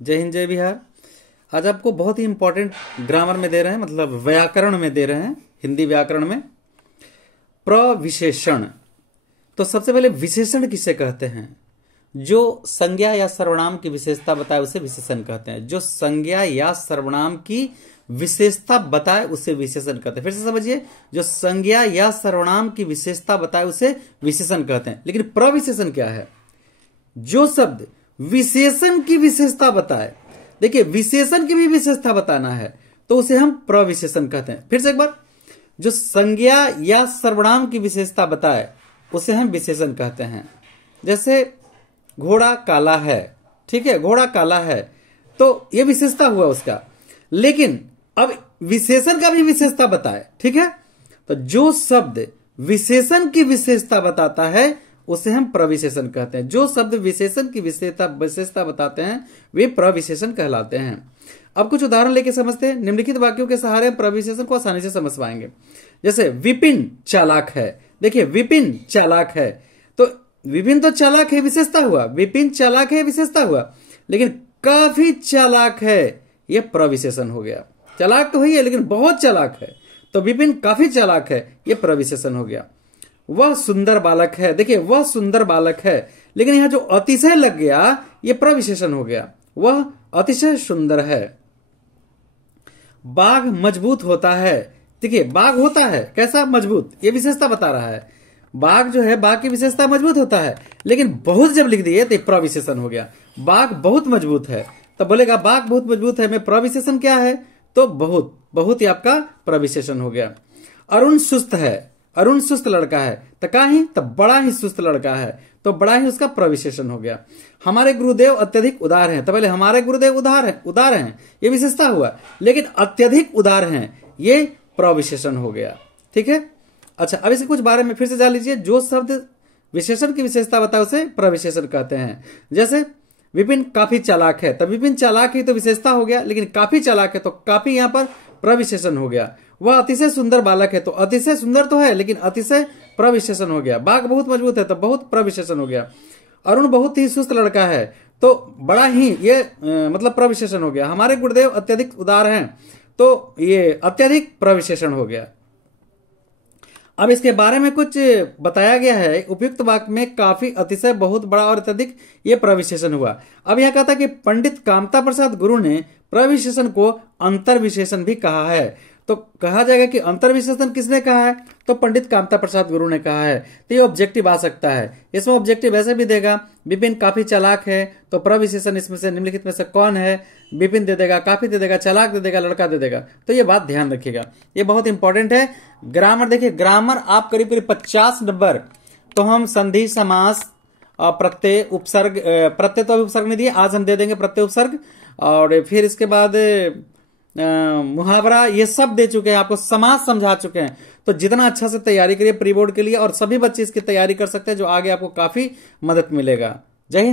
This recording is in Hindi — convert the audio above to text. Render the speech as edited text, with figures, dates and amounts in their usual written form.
जय हिंद जय बिहार। आज आपको बहुत ही इंपॉर्टेंट ग्रामर में दे रहे हैं, मतलब व्याकरण में दे रहे हैं, हिंदी व्याकरण में प्रविशेषण। तो सबसे पहले विशेषण किसे कहते हैं? जो संज्ञा या सर्वनाम की विशेषता बताए उसे विशेषण कहते हैं। जो संज्ञा या सर्वनाम की विशेषता बताए उसे विशेषण कहते हैं। फिर से समझिए, जो संज्ञा या सर्वनाम की विशेषता बताए उसे विशेषण कहते हैं। लेकिन प्रविशेषण क्या है? जो शब्द विशेषण की विशेषता बताए, देखिए विशेषण की भी विशेषता बताना है तो उसे हम प्रविशेषण कहते हैं। फिर से एक बार, जो संज्ञा या सर्वनाम की विशेषता बताए उसे हम विशेषण कहते हैं। जैसे घोड़ा काला है, ठीक है, घोड़ा काला है तो यह विशेषता हुआ उसका। लेकिन अब विशेषण का भी विशेषता बताए, ठीक है, तो जो शब्द विशेषण की विशेषता बताता है उसे हम प्रविशेषण कहते हैं। जो शब्द विशेषण की विशेषता बताते हैं वे प्रविशेषण कहलाते हैं। अब कुछ उदाहरण लेके समझते हैं। निम्नलिखित वाक्यों के सहारे प्रविशेषण को आसानी से समझ पाएंगे। जैसे विपिन चालाक है। देखिए विपिन चालाक है, तो विपिन तो चालाक है, विशेषता हुआ। विपिन चालाक है, विशेषता हुआ। लेकिन काफी चालाक है, यह प्रविशेषण हो गया। चालाक तो ही है लेकिन बहुत चालाक है, तो विपिन काफी चालाक है, यह प्रविशेषण हो गया। वह सुंदर बालक है। देखिए वह सुंदर बालक है, लेकिन यहां जो अतिशय लग गया यह प्रविशेषण हो गया। वह अतिशय सुंदर है। बाघ मजबूत होता है। देखिए बाघ होता है कैसा? मजबूत, यह विशेषता बता रहा है। बाघ जो है, बाघ की विशेषता मजबूत होता है, लेकिन बहुत जब लिख दिए तो प्रविशेषण हो गया। बाघ बहुत मजबूत है, तो बोलेगा बाघ बहुत मजबूत है में प्रविशेषण क्या है? तो बहुत, बहुत ही आपका प्रविशेषण हो गया। अरुण सुस्त है। अरुण सुस्त लड़का है, तो का ही? तो बड़ा ही सुस्त लड़का है, तो बड़ा ही उसका प्रविशेषण हो गया। हमारे गुरुदेव अत्यधिक उदार हैं। तो पहले हमारे गुरुदेव उदार हैं, ये विशेषता हुआ। लेकिन अत्यधिक उदार हैं, ये प्रविशेषण हो गया। ठीक है, अच्छा अब इसके कुछ बारे में फिर से जान लीजिए। जो शब्द विशेषण की विशेषता बताए उसे प्रविशेषण कहते हैं। जैसे विपिन काफी चालाक है, तो विपिन चालाक ही तो विशेषता हो गया, लेकिन काफी चालाक है तो काफी यहां पर प्रविशेषण हो गया। वह अतिशय सुंदर बालक है, तो अतिशय सुंदर तो है लेकिन अतिशय प्रविशेषण हो गया। बाघ बहुत मजबूत है तो बहुत प्रविशेषण हो गया। अरुण बहुत ही सुस्त लड़का है, तो बड़ा ही ये मतलब प्रविशेषण हो गया। हमारे गुरुदेव अत्यधिक उदार हैं, तो ये अत्यधिक प्रविशेषण हो गया। अब इसके बारे में कुछ बताया गया है। उपयुक्त वाक्य में काफी, अतिशय, बहुत, बड़ा और अत्यधिक ये प्रविशेषण हुआ। अब यह कहता कि पंडित कामता प्रसाद गुरु ने प्रविशेषण को अंतर विशेषण भी कहा है। तो कहा जाएगा कि अंतर विशेषण किसने कहा है? तो पंडित कामता प्रसाद गुरु ने कहा है। तो ये ऑब्जेक्टिव आ सकता है। इसमें ऑब्जेक्टिव ऐसे भी देगा, विपिन काफी चालाक है, तो प्रविशेषण इसमें से निम्नलिखित में से कौन है? विपिन दे देगा, काफी दे देगा, चालाक दे देगा, लड़का दे देगा। तो ये बात ध्यान रखिएगा, ये बहुत इंपॉर्टेंट है। ग्रामर देखिए, ग्रामर आप करीब करीब 50 नंबर तो हम संधि, समास, प्रत्यय, उपसर्ग, प्रत्यय तो उपसर्ग में दिए, आज हम दे देंगे प्रत्यय उपसर्ग, और फिर इसके बाद मुहावरा, ये सब दे चुके हैं आपको, समास समझा चुके हैं। तो जितना अच्छा से तैयारी करिए प्री बोर्ड के लिए, और सभी बच्चे इसकी तैयारी कर सकते हैं, जो आगे आपको काफी मदद मिलेगा। जय हिंद।